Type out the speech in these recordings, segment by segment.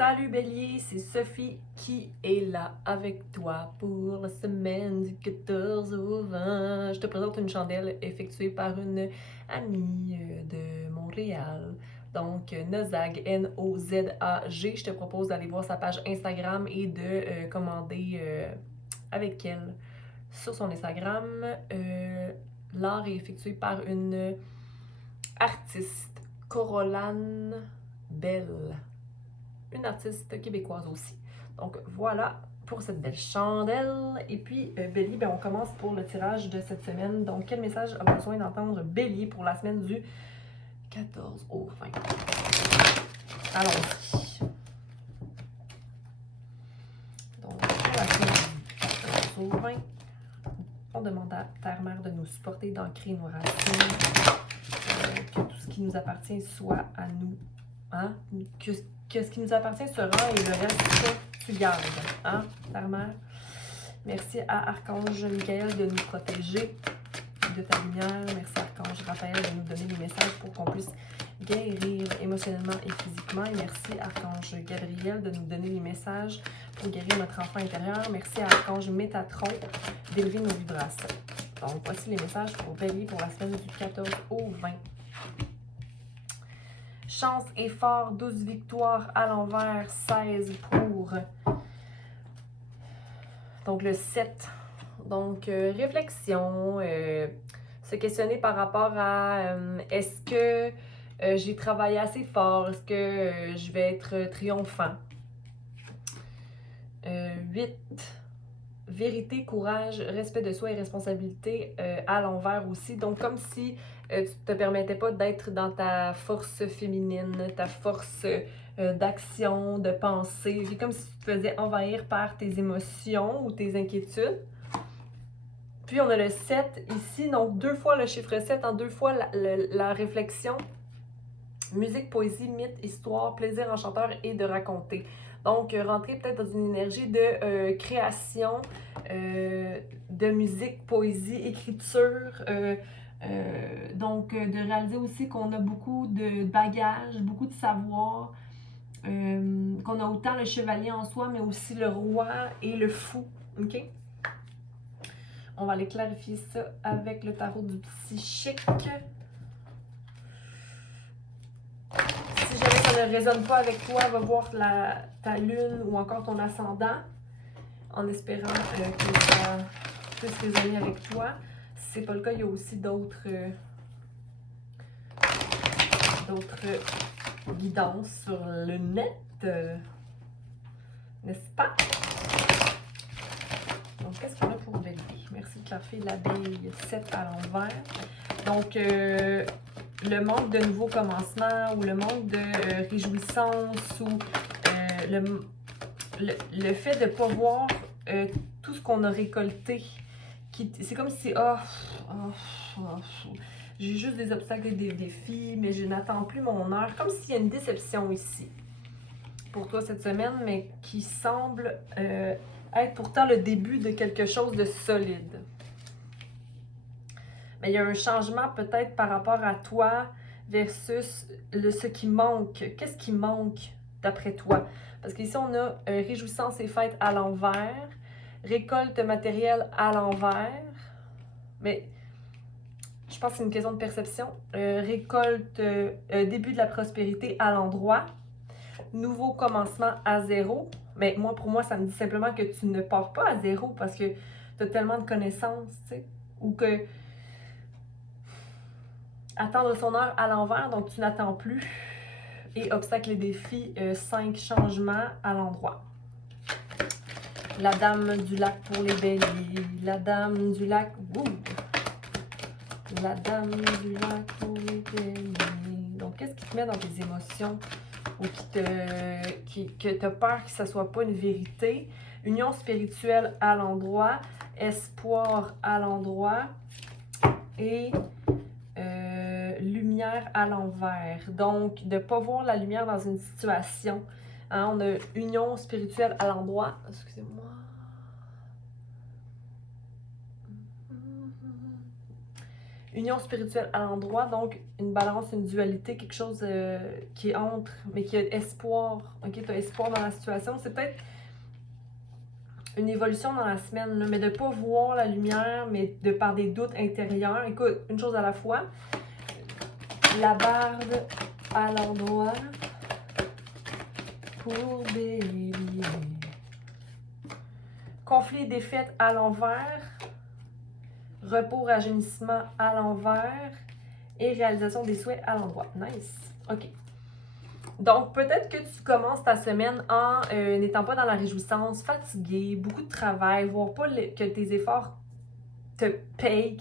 Salut Bélier, c'est Sophie qui est là avec toi pour la semaine du 14 au 20. Je te présente une chandelle effectuée par une amie de Montréal. Donc Nozag, Nozag. Je te propose d'aller voir sa page Instagram et de commander avec elle sur son Instagram. L'art est effectué par une artiste, Corolane Belle, une artiste québécoise aussi. Donc voilà pour cette belle chandelle. Et puis Bélier, on commence pour le tirage de cette semaine. Donc quel message a besoin d'entendre Bélier pour la semaine du 14 au 20? Allons-y. Donc pour la semaine du 14 au 20, on demande à Terre-Mère de nous supporter, d'ancrer nos racines, que tout ce qui nous appartient soit à nous, hein? Que ce qui nous appartient se rend et le reste, tu gardes, hein, Terre-Mère? Merci à Archange Michael de nous protéger de ta lumière. Merci Archange Raphaël de nous donner des messages pour qu'on puisse guérir émotionnellement et physiquement. Et merci Archange Gabriel de nous donner des messages pour guérir notre enfant intérieur. Merci à Archange Métatron d'élever nos vibrations. Donc voici les messages pour Bélier pour la semaine du 14 au 20. Chance, effort, 12 victoires à l'envers, 16 pour. Donc le 7. Donc réflexion, se questionner par rapport à est-ce que j'ai travaillé assez fort, est-ce que je vais être triomphant. 8. Vérité, courage, respect de soi et responsabilité à l'envers aussi. Donc comme si tu te permettais pas d'être dans ta force féminine, ta force d'action, de pensée. C'est comme si tu te faisais envahir par tes émotions ou tes inquiétudes. Puis on a le 7 ici, donc 2 fois le chiffre 7, en 2 fois la réflexion. Musique, poésie, mythe, histoire, plaisir enchanteur et de raconter. Donc, rentrer peut-être dans une énergie de création, de musique, poésie, écriture. Donc, de réaliser aussi qu'on a beaucoup de bagages, beaucoup de savoir, qu'on a autant le chevalier en soi, mais aussi le roi et le fou. OK? On va aller clarifier ça avec le tarot du psychique. Si jamais ça ne résonne pas avec toi, va voir ta lune ou encore ton ascendant en espérant que ça puisse résonner avec toi. Si ce n'est pas le cas, il y a aussi d'autres guidances sur le net, n'est-ce pas? Donc, qu'est-ce qu'on a pour Bélier? Merci de clarifier l'abeille 7 à l'envers. Donc, le manque de nouveaux commencements ou le manque de réjouissance ou le fait de ne pas voir tout ce qu'on a récolté. C'est comme si, j'ai juste des obstacles et des défis, mais je n'attends plus mon heure. Comme s'il y a une déception ici pour toi cette semaine, mais qui semble être pourtant le début de quelque chose de solide. Mais il y a un changement peut-être par rapport à toi versus ce qui manque. Qu'est-ce qui manque d'après toi? Parce qu'ici, on a réjouissance et fête à l'envers, récolte matérielle à l'envers, mais je pense que c'est une question de perception. Récolte, début de la prospérité à l'endroit, nouveau commencement à zéro. Mais moi, pour moi, ça me dit simplement que tu ne pars pas à zéro parce que tu as tellement de connaissances, tu sais, ou que attendre son heure à l'envers, donc tu n'attends plus. Et obstacles et défis, 5 changements à l'endroit. La dame du lac pour les béliers. La dame du lac. Ouh. La dame du lac pour les béliers. Donc, qu'est-ce qui te met dans tes émotions ou que tu as peur que ça ne soit pas une vérité? Union spirituelle à l'endroit. Espoir à l'endroit. Et lumière à l'envers. Donc, de ne pas voir la lumière dans une situation. Hein, on a union spirituelle à l'endroit. Excusez-moi. Union spirituelle à l'endroit, donc une balance, une dualité, quelque chose qui est entre, mais qui a espoir. Ok, tu as espoir dans la situation. C'est peut-être une évolution dans la semaine, là, mais de ne pas voir la lumière, mais de par des doutes intérieurs. Écoute, une chose à la fois. La barde à l'endroit pour baby. Conflit et défaite à l'envers. Repos, rajeunissement à l'envers. Et réalisation des souhaits à l'endroit. Nice. OK. Donc, peut-être que tu commences ta semaine en n'étant pas dans la réjouissance, fatigué, beaucoup de travail, voire pas que tes efforts te payent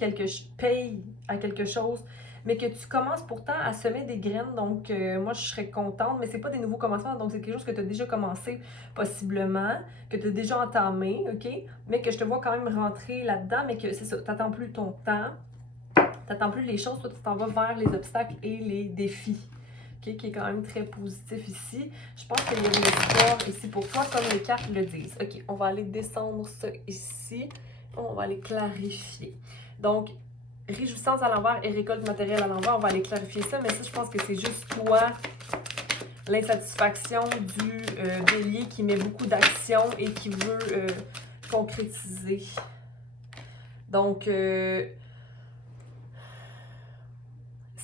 à quelque chose, mais que tu commences pourtant à semer des graines. Donc, moi, je serais contente, mais c'est pas des nouveaux commencements, donc c'est quelque chose que tu as déjà commencé, possiblement, que tu as déjà entamé, OK? Mais que je te vois quand même rentrer là-dedans, mais que c'est ça, tu n'attends plus ton temps, tu n'attends plus les choses, toi, tu t'en vas vers les obstacles et les défis. Okay, qui est quand même très positif ici. Je pense qu'il y a de l'espoir ici pour toi, comme les cartes le disent. OK, on va aller descendre ça ici. On va aller clarifier. Donc, réjouissance à l'envers et récolte matérielle à l'envers, on va aller clarifier ça, mais ça, je pense que c'est juste toi, l'insatisfaction du bélier qui met beaucoup d'action et qui veut concrétiser. Donc,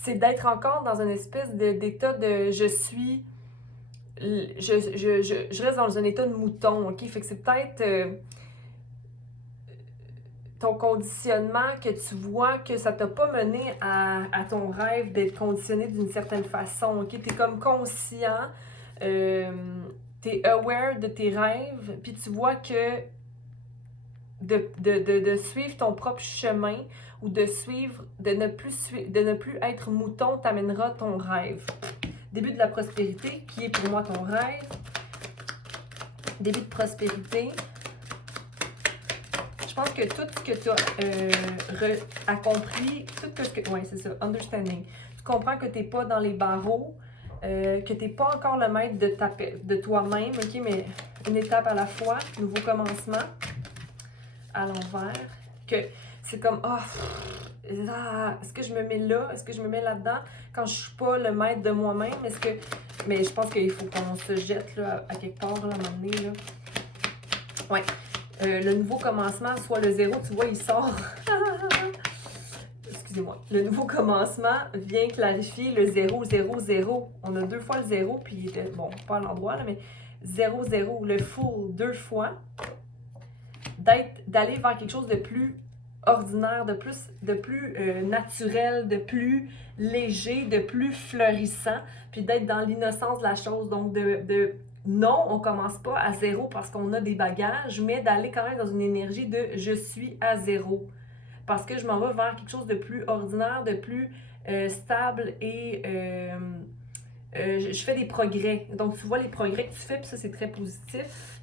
c'est d'être encore dans une espèce d'état de je suis. Je reste dans un état de mouton, OK? Fait que c'est peut-être ton conditionnement que tu vois que ça t'a pas mené à ton rêve d'être conditionné d'une certaine façon, OK? T'es comme conscient, t'es aware de tes rêves, puis tu vois que de suivre ton propre chemin ou de ne plus être mouton t'amènera ton rêve. Début de la prospérité, qui est pour moi ton rêve. Début de prospérité. Je pense que tout ce que tu as accompli, tout ce que... Oui, c'est ça, understanding. Tu comprends que tu n'es pas dans les barreaux, que tu n'es pas encore le maître de toi-même, OK, mais une étape à la fois, nouveau commencement, à l'envers, que c'est comme, est-ce que je me mets là? Est-ce que je me mets là-dedans quand je ne suis pas le maître de moi-même? Mais je pense qu'il faut qu'on se jette là, à quelque part, là, à un moment donné, là. Ouais. Le nouveau commencement, soit le zéro, tu vois, il sort. Excusez-moi. Le nouveau commencement vient clarifier le 0, 0, 0. On a 2 fois le 0, puis bon, pas à l'endroit, là, mais 0, 0, le full 2 fois. D'aller vers quelque chose de plus ordinaire, de plus naturel, de plus léger, de plus fleurissant, puis d'être dans l'innocence de la chose. Donc, non, on commence pas à zéro parce qu'on a des bagages, mais d'aller quand même dans une énergie de « je suis à zéro ». Parce que je m'en vais vers quelque chose de plus ordinaire, de plus stable et je fais des progrès. Donc, tu vois les progrès que tu fais, puis ça, c'est très positif.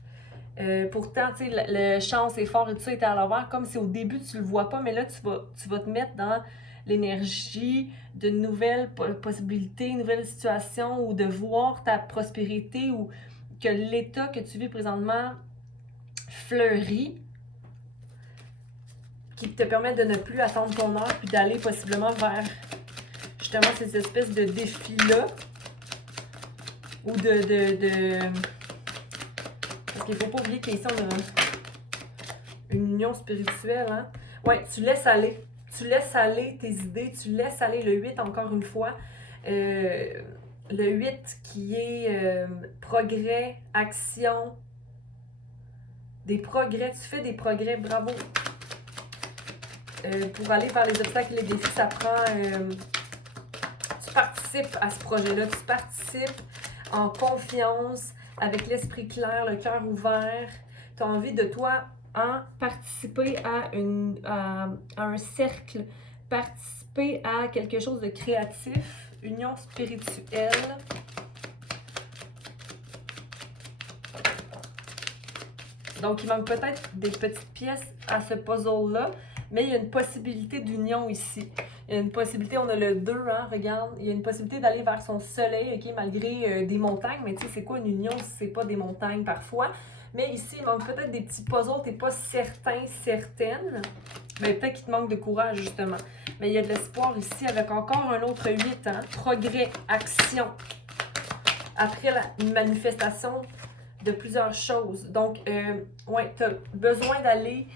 Pourtant, tu sais, le chance, effort et tout ça était à l'envers, comme si au début, tu le vois pas, mais là, tu vas te mettre dans l'énergie de nouvelles possibilités, nouvelles situations, ou de voir ta prospérité, ou que l'état que tu vis présentement fleurit, qui te permet de ne plus attendre ton heure, puis d'aller possiblement vers justement ces espèces de défis-là, ou parce qu'il ne faut pas oublier qu'ici, on a une union spirituelle, hein? Ouais, tu laisses aller. Tu laisses aller tes idées, tu laisses aller le 8 encore une fois. Le 8 qui est progrès, action, des progrès. Tu fais des progrès, bravo. Pour aller vers les obstacles et les défis, ça prend... tu participes à ce projet-là, tu participes en confiance, avec l'esprit clair, le cœur ouvert. Tu as envie de toi participer à un cercle, participer à quelque chose de créatif, union spirituelle. Donc, il manque peut-être des petites pièces à ce puzzle-là, mais il y a une possibilité d'union ici. Il Il y a une possibilité, on a le 2, hein, regarde. Il y a une possibilité d'aller vers son soleil, ok, malgré des montagnes. Mais tu sais, c'est quoi une union si c'est pas des montagnes parfois? Mais ici, il manque peut-être des petits puzzles, t'es pas certain, certaine. Mais peut-être qu'il te manque de courage, justement. Mais il y a de l'espoir ici avec encore un autre 8, hein. Progrès, action. Après la manifestation de plusieurs choses. Donc, ouais, tu as besoin d'aller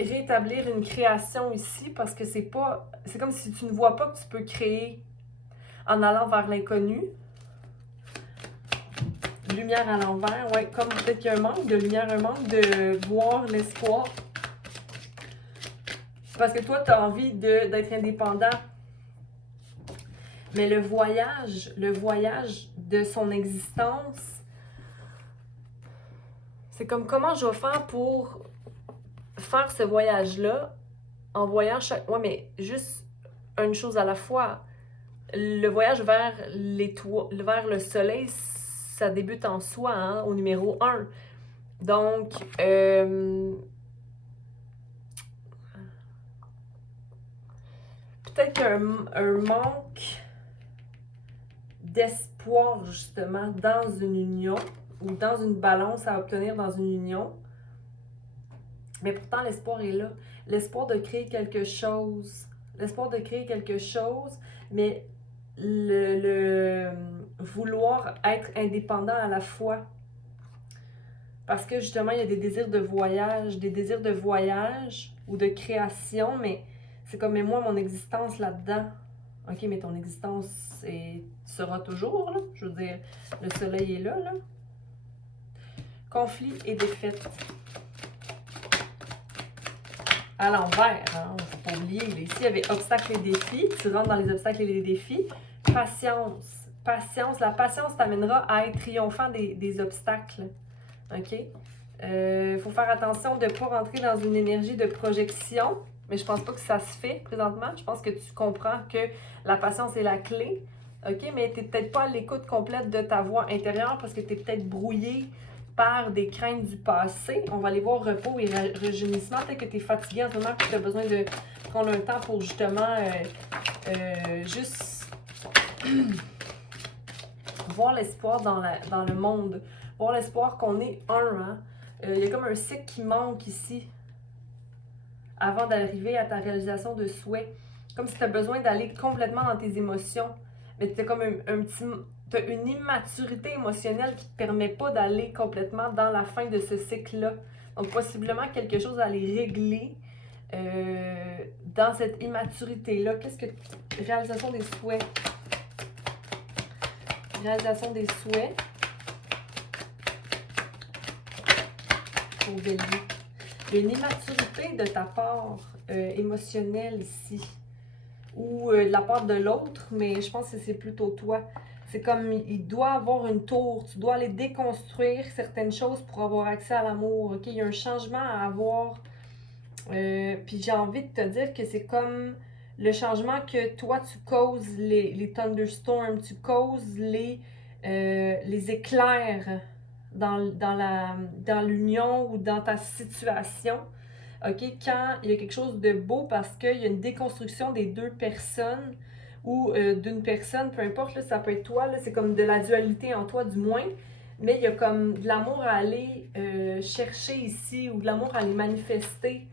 rétablir une création ici parce que c'est pas. C'est comme si tu ne vois pas que tu peux créer en allant vers l'inconnu. Lumière à l'envers, ouais, comme peut-être qu'il y a un manque de lumière, un manque de voir l'espoir. Parce que toi, tu as envie d'être indépendant. Mais le voyage de son existence, c'est comme comment je vais faire pour faire ce voyage-là en voyant chaque... Ouais, mais juste une chose à la fois. Le voyage vers vers le soleil, ça débute en soi, hein, au numéro 1. Donc, peut-être qu'un manque d'espoir, justement, dans une union ou dans une balance à obtenir dans une union. Mais pourtant, l'espoir est là. L'espoir de créer quelque chose. L'espoir de créer quelque chose, mais le vouloir être indépendant à la fois. Parce que justement, il y a des désirs de voyage ou de création, mais c'est comme, mais moi, mon existence là-dedans. Ok, mais ton existence sera toujours, là. Je veux dire, le soleil est là, là. Conflit et défaite. À l'envers, hein, faut pas oublier. Ici, il y avait obstacles et défis. Tu rentres dans les obstacles et les défis. Patience. Patience. La patience t'amènera à être triomphant des obstacles. OK? Faut faire attention de ne pas rentrer dans une énergie de projection. Mais je pense pas que ça se fait présentement. Je pense que tu comprends que la patience est la clé. OK? Mais tu n'es peut-être pas à l'écoute complète de ta voix intérieure parce que tu es peut-être brouillé par des craintes du passé. On va aller voir repos et rajeunissement. Peut-être que tu es fatigué en ce moment et que tu as besoin de prendre un temps pour justement juste voir l'espoir dans le monde. Voir l'espoir qu'on est un. Hein? Il y a comme un cycle qui manque ici avant d'arriver à ta réalisation de souhait. Comme si tu as besoin d'aller complètement dans tes émotions. Mais tu as comme un petit... Tu as une immaturité émotionnelle qui ne te permet pas d'aller complètement dans la fin de ce cycle-là. Donc, possiblement quelque chose à aller régler dans cette immaturité-là. Qu'est-ce que... Réalisation des souhaits. Réalisation des souhaits. Pour Bélier. Il y a une immaturité de ta part émotionnelle ici. Ou de la part de l'autre, mais je pense que c'est plutôt toi. C'est comme, il doit avoir une tour. Tu dois aller déconstruire certaines choses pour avoir accès à l'amour. OK? Il y a un changement à avoir. Puis j'ai envie de te dire que c'est comme le changement que toi, tu causes les thunderstorms, tu causes les éclairs dans l'union ou dans ta situation. OK? Quand il y a quelque chose de beau parce qu'il y a une déconstruction des deux personnes ou d'une personne, peu importe, là, ça peut être toi, c'est comme de la dualité en toi du moins, mais il y a comme de l'amour à aller chercher ici ou de l'amour à aller manifester.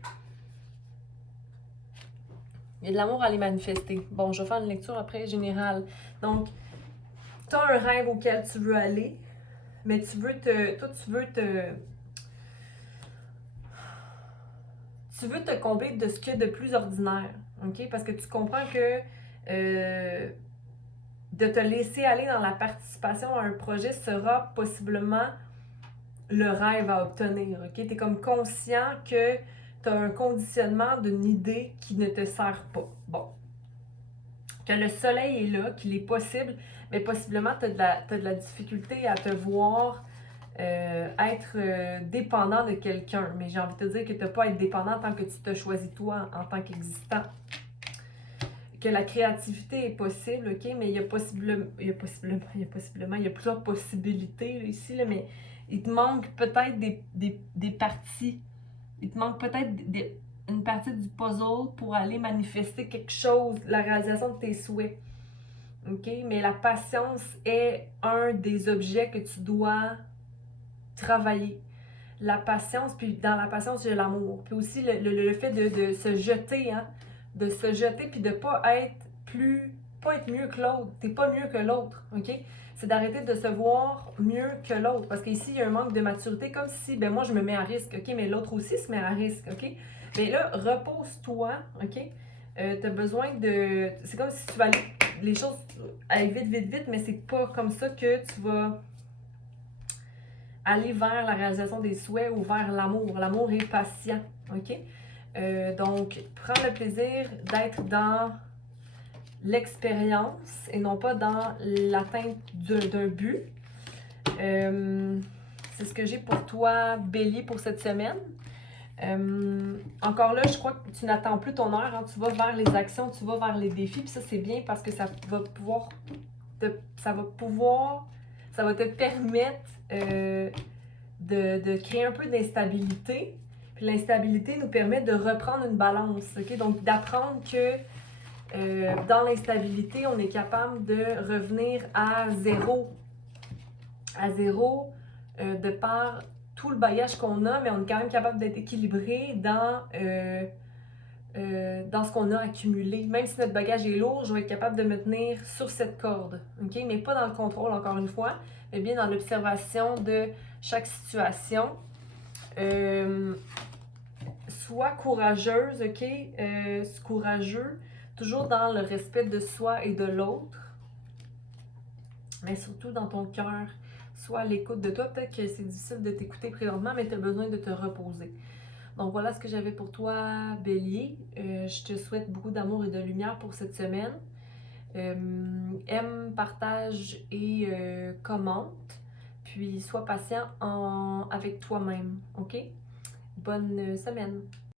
Il y a de l'amour à aller manifester. Bon, je vais faire une lecture après générale. Donc, tu as un rêve auquel tu veux aller, mais tu veux te combler de ce qu'il y a de plus ordinaire, OK? Parce que tu comprends que de te laisser aller dans la participation à un projet sera possiblement le rêve à obtenir, OK? Tu es comme conscient que tu as un conditionnement d'une idée qui ne te sert pas. Bon. Que le soleil est là, qu'il est possible, mais possiblement tu as de la difficulté à te voir être dépendant de quelqu'un. Mais j'ai envie de te dire que tu n'as pas à être dépendant tant que tu te choisis toi en tant qu'existant. Que la créativité est possible, OK? Mais il y a plusieurs possibilités là, ici, là, mais il te manque peut-être des parties. Il te manque peut-être une partie du puzzle pour aller manifester quelque chose, la réalisation de tes souhaits. OK? Mais la patience est un des objets que tu dois travailler. La patience, puis dans la patience, il y a l'amour. Puis aussi le fait de se jeter, hein? De se jeter, puis de pas être mieux que l'autre. T'es pas mieux que l'autre, OK? C'est d'arrêter de se voir mieux que l'autre. Parce qu'ici, il y a un manque de maturité, comme si, ben moi, je me mets à risque, OK? Mais l'autre aussi se met à risque, OK? Mais là, repose-toi, OK? T'as besoin de... C'est comme si tu vas aller... Les choses aillent vite, vite, vite, mais c'est pas comme ça que tu vas aller vers la réalisation des souhaits ou vers l'amour. L'amour est patient, OK? Donc, prends le plaisir d'être dans l'expérience et non pas dans l'atteinte d'un but. C'est ce que j'ai pour toi, Bélier, pour cette semaine. Encore là, je crois que tu n'attends plus ton heure, hein, tu vas vers les actions, tu vas vers les défis, puis ça c'est bien parce que ça va te permettre de créer un peu d'instabilité. Puis l'instabilité nous permet de reprendre une balance, ok? Donc d'apprendre que dans l'instabilité, on est capable de revenir à zéro de par tout le bagage qu'on a, mais on est quand même capable d'être équilibré dans ce qu'on a accumulé. Même si notre bagage est lourd, je vais être capable de me tenir sur cette corde, ok? Mais pas dans le contrôle, encore une fois, mais bien dans l'observation de chaque situation. Sois courageuse, ok? Courageux, toujours dans le respect de soi et de l'autre, mais surtout dans ton cœur. Sois à l'écoute de toi. Peut-être que c'est difficile de t'écouter présentement, mais tu as besoin de te reposer. Donc voilà ce que j'avais pour toi, Bélier. Je te souhaite beaucoup d'amour et de lumière pour cette semaine. Aime, partage et commente. Puis sois patient avec toi-même, ok? Bonne semaine!